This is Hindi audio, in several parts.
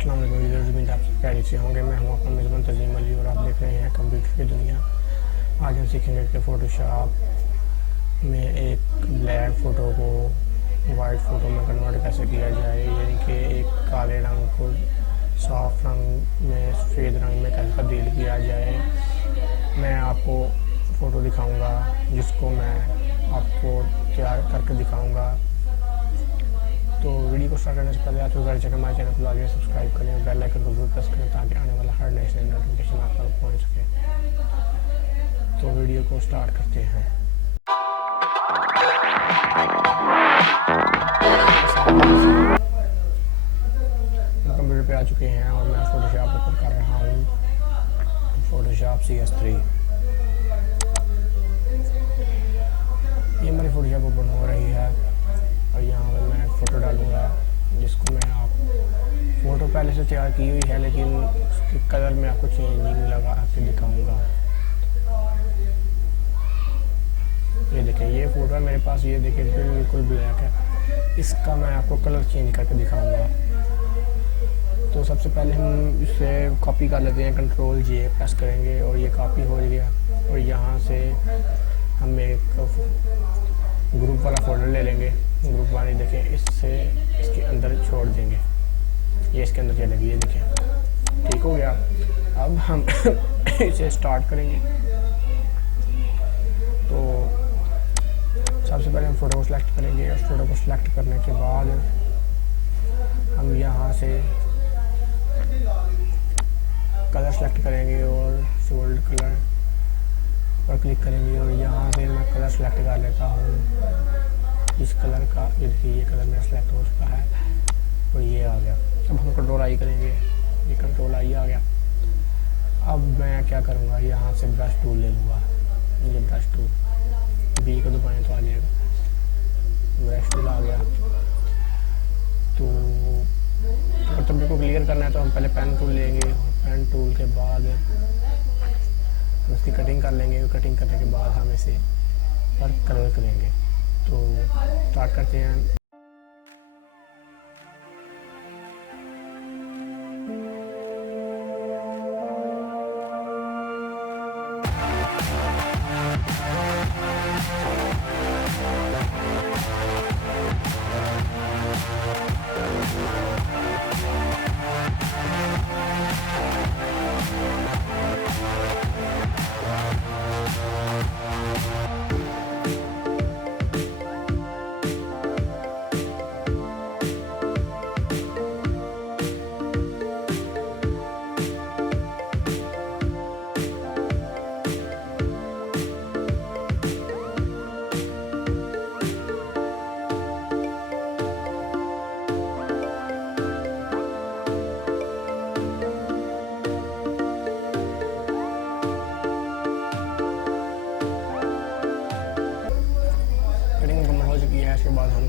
अस्सलाम वालेकुम व्यूअर्स, उम्मीद आप सब खैरियत से होंगे। मैं हूं आपका मेज़बान तज़ीम अली और आप देख रहे हैं कंप्यूटर की दुनिया। आज हम सीखेंगे कि फ़ोटोशॉप में एक ब्लैक फ़ोटो को वाइट फ़ोटो में कन्वर्ट कैसे किया जाए, यानी कि एक काले रंग को साफ रंग में सफ़ेद रंग में कैसे तब्दील किया जाए। मैं आपको फ़ोटो दिखाऊंगा जिसको मैं आपको तैयार करके दिखाऊंगा। तो वीडियो को स्टार्ट करने से पहले आप घर जाकर हमारे चैनल को लाइक सब्सक्राइब करें और बेल आइकन को जरूर प्रेस करें ताकि आने वाला हर नए नोटिफिकेशन आप तक पहुंच सके। तो वीडियो को स्टार्ट करते हैं। हम कंप्यूटर पे आ चुके हैं और मैं फ़ोटोशॉप ओपन कर रहा हूँ, फ़ोटोशॉप CS3। ये मेरी फ़ोटोशॉप ओपन हो रही है और यहाँ पर मैं फ़ोटो डालूँगा जिसको मैं आप फ़ोटो पहले से तैयार की हुई है, लेकिन उसके कलर में आपको चेंजिंग लगा के दिखाऊँगा। ये देखें, ये फ़ोटो है मेरे पास, ये देखें बिल्कुल ब्लैक है। इसका मैं आपको कलर चेंज करके दिखाऊँगा। तो सबसे पहले हम इसे कॉपी कर लेते हैं, Ctrl+J प्रेस करेंगे और ये कॉपी हो गया। और यहाँ से हम एक ग्रुप वाला फोल्डर ले लेंगे, ग्रुप वाले देखें, इससे इसके अंदर छोड़ देंगे, ये इसके अंदर चलेगी। ये देखें, ठीक हो गया। अब हम इसे स्टार्ट करेंगे। तो सबसे पहले हम फ़ोटो को सिलेक्ट करेंगे और फ़ोटो को सिलेक्ट करने के बाद हम यहाँ से कलर सेलेक्ट करेंगे और सोल्ड कलर पर क्लिक करेंगे और यहाँ से मैं कलर सेलेक्ट कर लेता हूँ इस कलर का। ये देखिए, ये कलर मेरा सेलेक्ट हो चुका है और ये आ गया। अब हम Ctrl+I करेंगे, ये Ctrl+I आ गया। अब मैं क्या करूँगा, यहाँ से ब्रश टूल ले लूँगा, ये ब्रश टूल B को दबाएँ तो आ जाएगा, ब्रश टूल आ गया। तो अगर तब को क्लियर करना है तो हम पहले पेन टूल लेंगे और पेन टूल के बाद उसकी कटिंग कर लेंगे। कटिंग करने के बाद हम इसे पर कलर करेंगे। तो स्टार्ट करते हैं। इसके बाद हम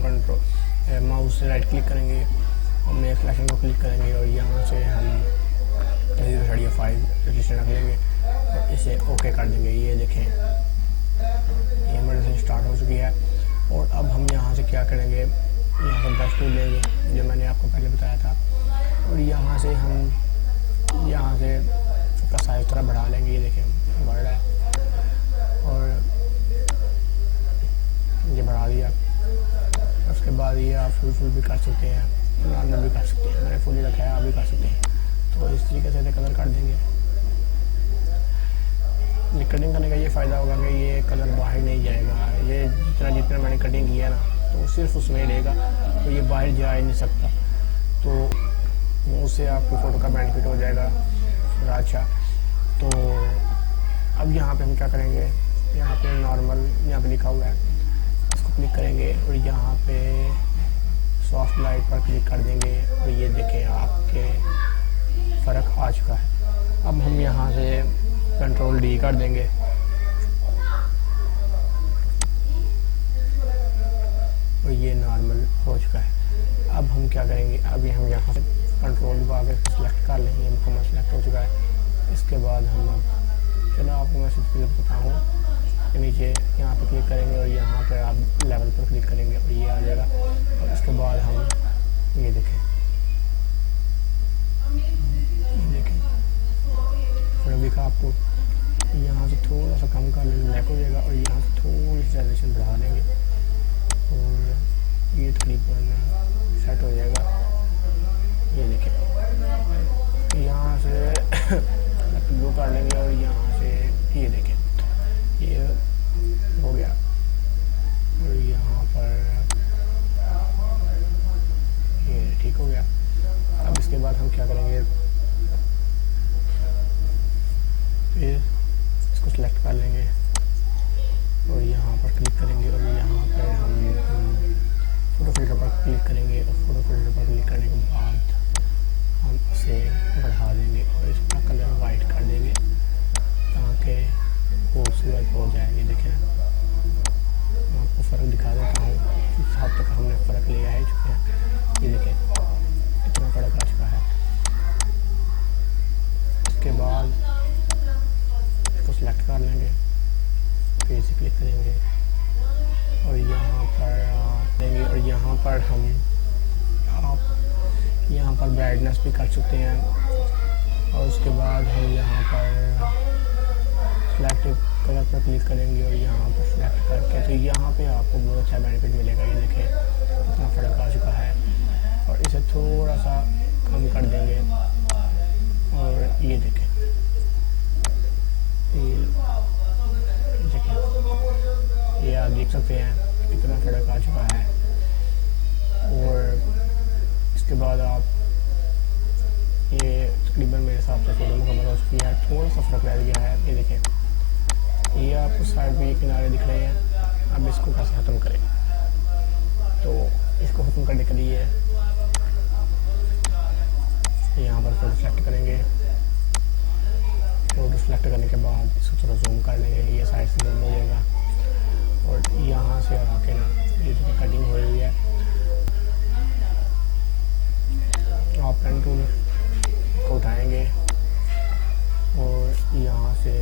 माउस से राइट क्लिक करेंगे और मेरे सिलेक्शन को क्लिक करेंगे और यहाँ से हम 0.5 रजिस्टर रख लेंगे और इसे ओके कर देंगे। ये देखें, ये हमारे से स्टार्ट हो चुकी है। और अब हम यहाँ से क्या करेंगे, यहाँ से ब्रश टूल लेंगे जो मैंने आपको पहले बताया था और यहाँ से हम यहाँ से इसका साइज थोड़ा बढ़ा लेंगे। ये देखें, बढ़ रहा है और ये बढ़ा दिया। उसके बाद ये आप फुल भी कर सकते हैं, नॉर्मल भी कर सकते हैं, मैंने फुल ही रखा है, आप भी कर सकते हैं। तो इस तरीके से कलर कर देंगे। ये कटिंग करने का ये फ़ायदा होगा कि ये कलर बाहर नहीं जाएगा। ये जितना मैंने कटिंग किया ना, तो सिर्फ उसमें ही रहेगा, तो ये बाहर जा ही नहीं सकता। तो उससे आपको फ़ोटो का बेनिफिट हो जाएगा। अच्छा, तो अब यहाँ पे हम क्या करेंगे, यहाँ पे नॉर्मल यहाँ पे लिखा हुआ है, इसको क्लिक करेंगे और यहाँ पे सॉफ्ट लाइट पर क्लिक कर देंगे और ये देखें, आपके फ़र्क आ चुका है। अब हम यहाँ से Ctrl+D कर देंगे और ये नॉर्मल हो चुका है। अब हम क्या करेंगे, अभी हम यहाँ से कंट्रोल को आगे सेलेक्ट कर लेंगे, मुकम्मल सेलेक्ट हो चुका है। इसके बाद हम चलो आपको मैं सिर्फ बताऊँ के नीचे यहाँ पर क्लिक करेंगे और यहाँ पर आप लेवल पर क्लिक करेंगे और ये आ जाएगा। और उसके बाद हम ये देखें, इसको यहाँ से थोड़ा सा कम कर लेंगे, ब्लैक हो जाएगा, और यहाँ से थोड़ी सी सैचुरेशन बढ़ा देंगे और ये तकरीबन सेट हो जाएगा। ये देखें, यहाँ से ब्लू कर लेंगे और यहाँ से ये देखें, ये हो गया। और यहाँ पर ये ठीक हो गया। अब इसके बाद हम क्या करेंगे, फिर इसको सिलेक्ट कर लेंगे और यहाँ पर क्लिक करेंगे और यहाँ पर हम फ़ोटो फिल्टर पर क्लिक करेंगे और फ़ोटो फिल्टर पर क्लिक करने के बाद हम इसे बढ़ा देंगे और इसका कलर वाइट कर देंगे ताकि खूबसूरत हो जाए। ये देखें, मैं आपको फ़र्क दिखा देता हूँ, इस हद तक हमने फ़र्क ले आ चुके हैं। ये देखें, इतना फ़र्क आ चुका है। इसके बाद इसको सिलेक्ट कर लेंगे, फिर इसे क्लिक करेंगे और यहाँ पर देंगे और यहाँ पर हम यहाँ पर ब्राइटनेस भी कर सकते हैं। और उसके बाद हम यहाँ पर सिलेक्टिव कलर पर क्लिक करेंगे और यहाँ पर सिलेक्ट करके तो यहाँ पे आपको बहुत अच्छा बेनिफिट मिलेगा। ये देखें, इतना फ़र्क आ चुका है। और इसे थोड़ा सा कम कर देंगे और ये देखें, ये आप देख सकते हैं कितना फ़र्क आ चुका है। और इसके बाद आप ये तकरीबन मेरे हिसाब से फ़ोटो मुकम्मल हो चुकी है। थोड़ा सा फ़र्क रह गया है। ये देखें, ये आपको साइड पे ये किनारे दिख रहे हैं। अब इसको कैसे ख़त्म करें, तो इसको ख़त्म करने के लिए यहाँ पर फ़ोटो सेलेक्ट करेंगे। फ़ोटो सेलेक्ट करने के बाद इसको थोड़ा जूम कर लेंगे, ये साइड से जूम हो जाएगा। और यहाँ से आके ना ये जो कटिंग हो रही है, आप पेन टूल को उठाएंगे और यहाँ से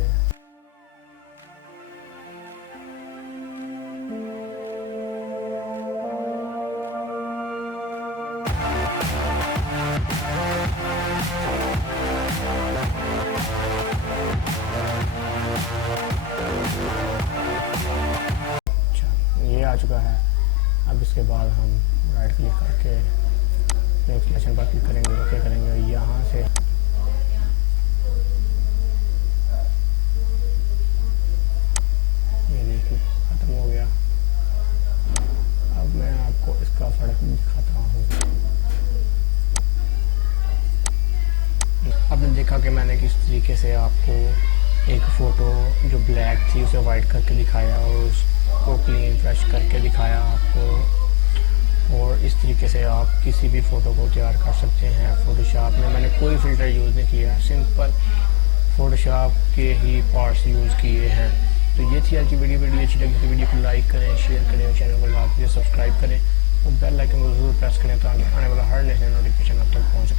ये आ चुका है। अब इसके बाद हम राइट क्लिक करके नेक्स्ट सिलेक्शन पर क्लिक करेंगे, ओके करेंगे और यहाँ से ये देखिए ख़त्म हो गया। अब मैं आपको इसका फ़र्क दिखाता हूँ। आपने देखा कि मैंने किस तरीके से आपको एक फ़ोटो जो ब्लैक थी उसे वाइट करके दिखाया और उसको क्लीन फ्रेश करके दिखाया आपको। और इस तरीके से आप किसी भी फ़ोटो को तैयार कर सकते हैं फ़ोटोशॉप में। मैंने कोई फ़िल्टर यूज़ नहीं किया, सिंपल फ़ोटोशॉप के ही पार्ट्स यूज़ किए हैं। तो ये थी आज की वीडियो अच्छी लगी तो वीडियो को लाइक करें, शेयर करें और चैनल को लाजमी सब्सक्राइब करें और बेल आइकन को ज़रूर प्रेस करें ताकि आने वाला हर नया नोटिफिकेशन आप तक पहुँच सके।